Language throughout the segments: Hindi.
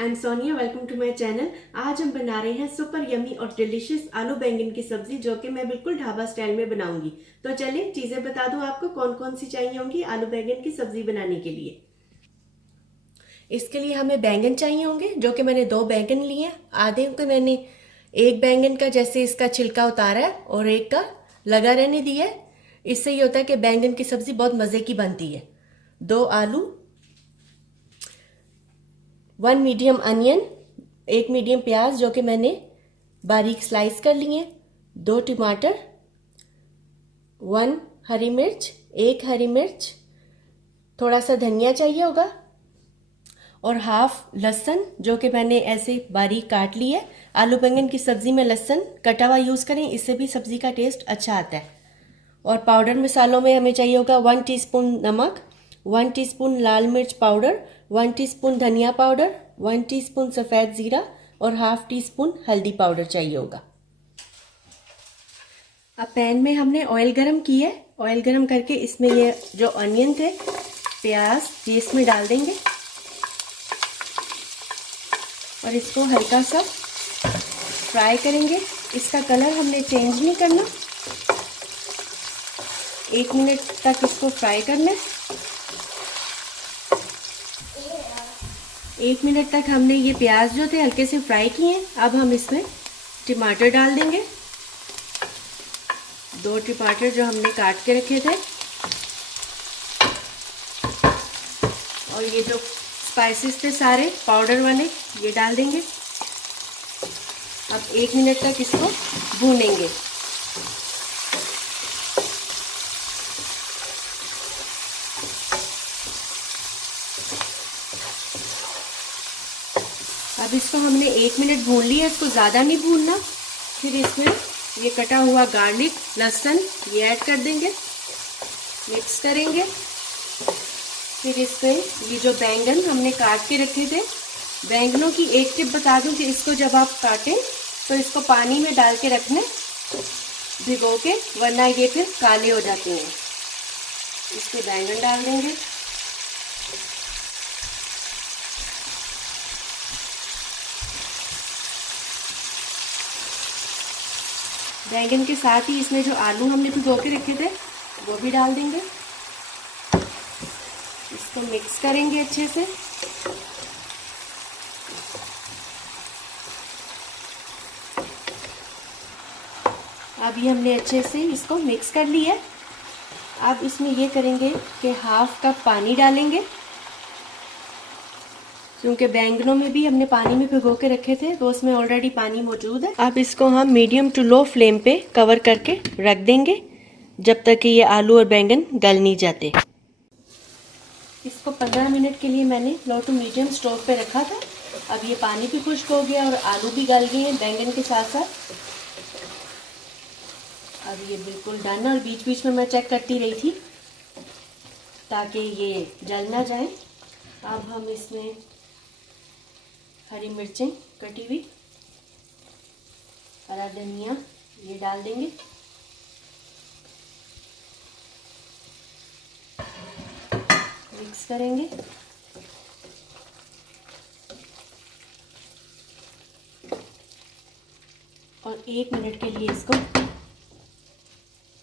I am Sonia, welcome to my channel. आज हम बना रहे हैं सुपर यमी और डिलिशियस आलू बैंगन की सब्जी, जो कि मैं बिल्कुल ढाबा स्टाइल में बनाऊंगी। तो चलिए चीजें बता दूं आपको कौन कौन सी चाहिए होंगी आलू बैंगन की सब्जी बनाने के लिए। इसके लिए हमें बैंगन चाहिए होंगे, जो कि मैंने 2 बैंगन लिए हैं। आधे को मैंने एक बैंगन का जैसे इसका छिलका उतारा है और एक का लगा रहने दिया है। इससे ये होता है कि बैंगन की सब्जी बहुत मजे की बनती है। 2 आलू, 1 मीडियम अनियन, 1 मीडियम प्याज जो कि मैंने बारीक स्लाइस कर लिए, 2 टमाटर, 1 हरी मिर्च, 1 हरी मिर्च, थोड़ा सा धनिया चाहिए होगा और हाफ लहसुन जो कि मैंने ऐसे बारीक काट ली है। आलू बैंगन की सब्जी में लहसुन कटा हुआ यूज़ करें, इससे भी सब्जी का टेस्ट अच्छा आता है। और पाउडर मसालों में हमें चाहिए होगा 1 टीस्पून नमक, 1 टीस्पून लाल मिर्च पाउडर, 1 टीस्पून धनिया पाउडर, 1 टीस्पून सफ़ेद ज़ीरा और हाफ टी स्पून हल्दी पाउडर चाहिए होगा। अब पैन में हमने ऑयल गरम की है। ऑयल गरम करके इसमें ये जो अनियन थे, प्याज, ये इसमें डाल देंगे और इसको हल्का सा फ्राई करेंगे। इसका कलर हमने चेंज नहीं करना, 1 मिनट तक इसको फ्राई करना है। 1 मिनट तक हमने ये प्याज जो थे हल्के से फ्राई किए। अब हम इसमें टमाटर डाल देंगे, 2 टमाटर जो हमने काट के रखे थे, और ये जो स्पाइसेस थे सारे पाउडर वाले ये डाल देंगे। अब 1 मिनट तक इसको भूनेंगे। अब इसको हमने 1 मिनट भून लिया, इसको ज़्यादा नहीं भूनना। फिर इसमें ये कटा हुआ गार्लिक, लहसुन ये ऐड कर देंगे, मिक्स करेंगे। फिर इसमें ये जो बैंगन हमने काट के रखे थे, बैंगनों की एक टिप बता दूं कि इसको जब आप काटें तो इसको पानी में डाल के रखना भिगो के, वरना ये फिर काले हो जाते हैं। इसमें बैंगन डाल देंगे, बैंगन के साथ ही इसमें जो आलू हमने भिगो के रखे थे वो भी डाल देंगे। इसको मिक्स करेंगे अच्छे से। अभी हमने अच्छे से इसको मिक्स कर लिया है। अब इसमें ये करेंगे कि हाफ कप पानी डालेंगे, क्योंकि बैंगनों में भी हमने पानी में भिगो के रखे थे तो उसमें ऑलरेडी पानी मौजूद है। अब इसको हम मीडियम टू लो फ्लेम पे कवर करके रख देंगे जब तक कि ये आलू और बैंगन गल नहीं जाते। इसको 15 मिनट के लिए मैंने लो टू मीडियम स्टोव पे रखा था। अब ये पानी भी खुश्क हो गया और आलू भी गल गए हैं बैंगन के साथ साथ। अब ये बिल्कुल डन है और बीच बीच में मैं चेक करती रही थी ताकि ये जल ना जाए। अब हम इसमें हरी मिर्चें कटी हुई, हरा धनिया ये डाल देंगे। मिक्स करेंगे और 1 मिनट के लिए इसको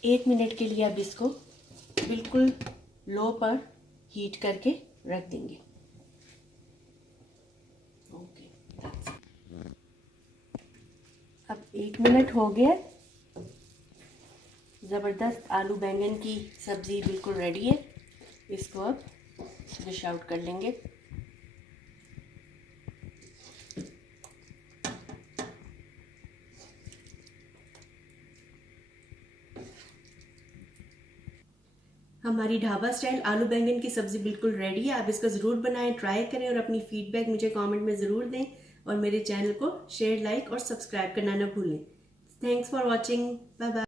1 मिनट के लिए अब इसको बिल्कुल लो पर हीट करके रख देंगे। अब 1 मिनट हो गया, ज़बरदस्त आलू बैंगन की सब्ज़ी बिल्कुल रेडी है। इसको अब डिश आउट कर लेंगे। हमारी ढाबा स्टाइल आलू बैंगन की सब्ज़ी बिल्कुल रेडी है। आप इसको ज़रूर बनाएं, ट्राई करें और अपनी फीडबैक मुझे कमेंट में ज़रूर दें। और मेरे चैनल को शेयर, लाइक और सब्सक्राइब करना ना भूलें। Thanks for watching, bye bye.